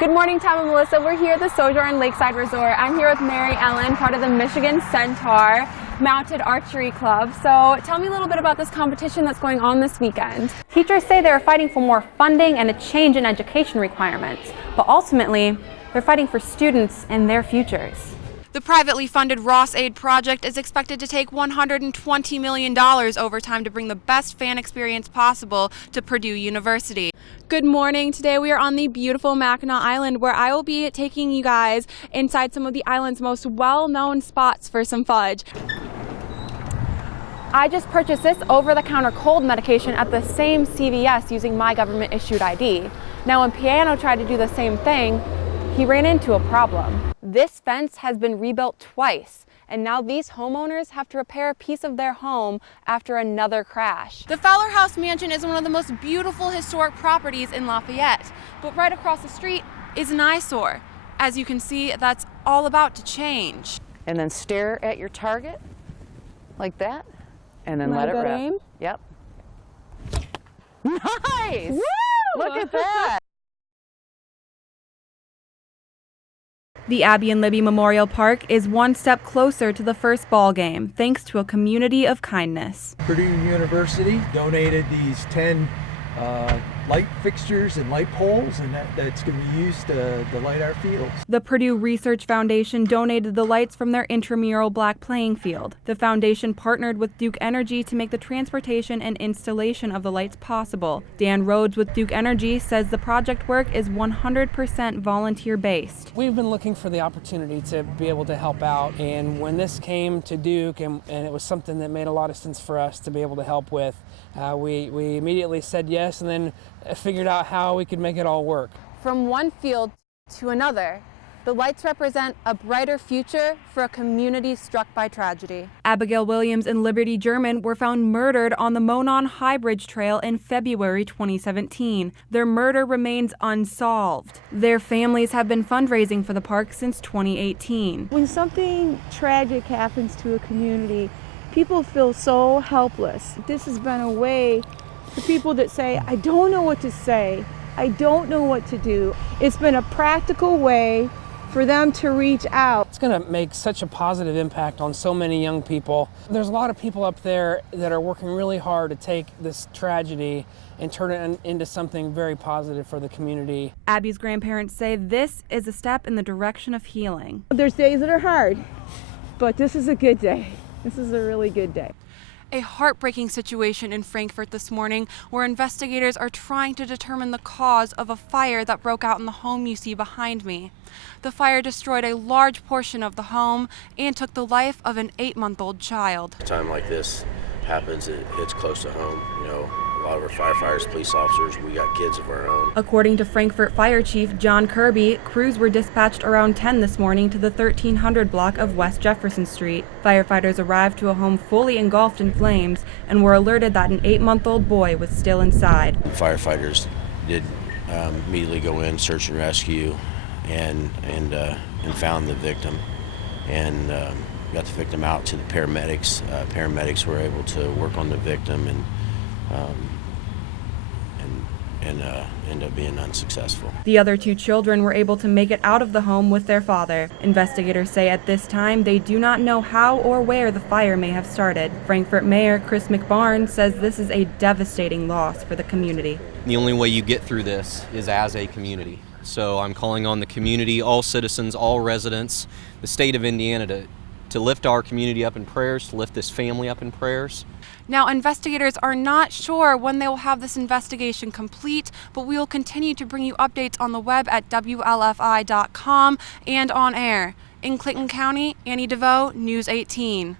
Good morning, Tom and Melissa. We're here at the Sojourn Lakeside Resort. I'm here with Mary Ellen, part of the Michigan Centaur Mounted Archery Club. So tell me a little bit about this competition that's going on this weekend. Teachers say they're fighting for more funding and a change in education requirements, but ultimately, they're fighting for students and their futures. The privately funded Ross Aid project is expected to take $120 million over time to bring the best fan experience possible to Purdue University. Good morning. Today we are on the beautiful Mackinac Island, where I will be taking you guys inside some of the island's most well-known spots for some fudge. I just purchased this over-the-counter cold medication at the same CVS using my government-issued ID. Now when Piano tried to do the same thing, he ran into a problem. This fence has been rebuilt twice, and now these homeowners have to repair a piece of their home after another crash. The Fowler House Mansion is one of the most beautiful historic properties in Lafayette, but right across the street is an eyesore. As you can see, that's all about to change. And then stare at your target like that, and then let it rip. Aim? Yep. Nice! Woo! Look at that! The Abby and Libby Memorial Park is one step closer to the first ball game, thanks to a community of kindness. Purdue University donated these 10 light fixtures and light poles, and that's going to be used to light our fields. The Purdue Research Foundation donated the lights from their intramural black playing field. The foundation partnered with Duke Energy to make the transportation and installation of the lights possible. Dan Rhodes with Duke Energy says the project work is 100% volunteer-based. We've been looking for the opportunity to be able to help out, and when this came to Duke and it was something that made a lot of sense for us to be able to help with, we immediately said yes, and then figured out how we could make it all work. From one field to another, the lights represent a brighter future for a community struck by tragedy. Abigail Williams and Liberty German were found murdered on the Monon High Bridge Trail in February 2017. Their murder remains unsolved. Their families have been fundraising for the park since 2018. When something tragic happens to a community, people feel so helpless. This has been a way for people that say, I don't know what to say, I don't know what to do. It's been a practical way for them to reach out. It's going to make such a positive impact on so many young people. There's a lot of people up there that are working really hard to take this tragedy and turn it into something very positive for the community. Abby's grandparents say this is a step in the direction of healing. There's days that are hard, but this is a good day. This is a really good day. A heartbreaking situation in Frankfort this morning, where investigators are trying to determine the cause of a fire that broke out in the home you see behind me. The fire destroyed a large portion of the home and took the life of an 8-month-old child. A time like this happens, it hits close to home. You know, a lot of our firefighters, police officers, we got kids of our own. According to Frankfort Fire Chief John Kirby, crews were dispatched around 10 this morning to the 1300 block of West Jefferson Street. Firefighters arrived to a home fully engulfed in flames and were alerted that an 8-month-old boy was still inside. Firefighters did immediately go in, search and rescue, and found the victim, and got the victim out to the paramedics. Paramedics were able to work on the victim and end up being unsuccessful. The other 2 children were able to make it out of the home with their father. Investigators say at this time they do not know how or where the fire may have started. Frankfort Mayor Chris McBarnes says this is a devastating loss for the community. The only way you get through this is as a community. So I'm calling on the community, all citizens, all residents, the state of Indiana to lift our community up in prayers, to lift this family up in prayers. Now, investigators are not sure when they will have this investigation complete, but we will continue to bring you updates on the web at WLFI.com and on air. In Clinton County, Annie DeVoe, News 18.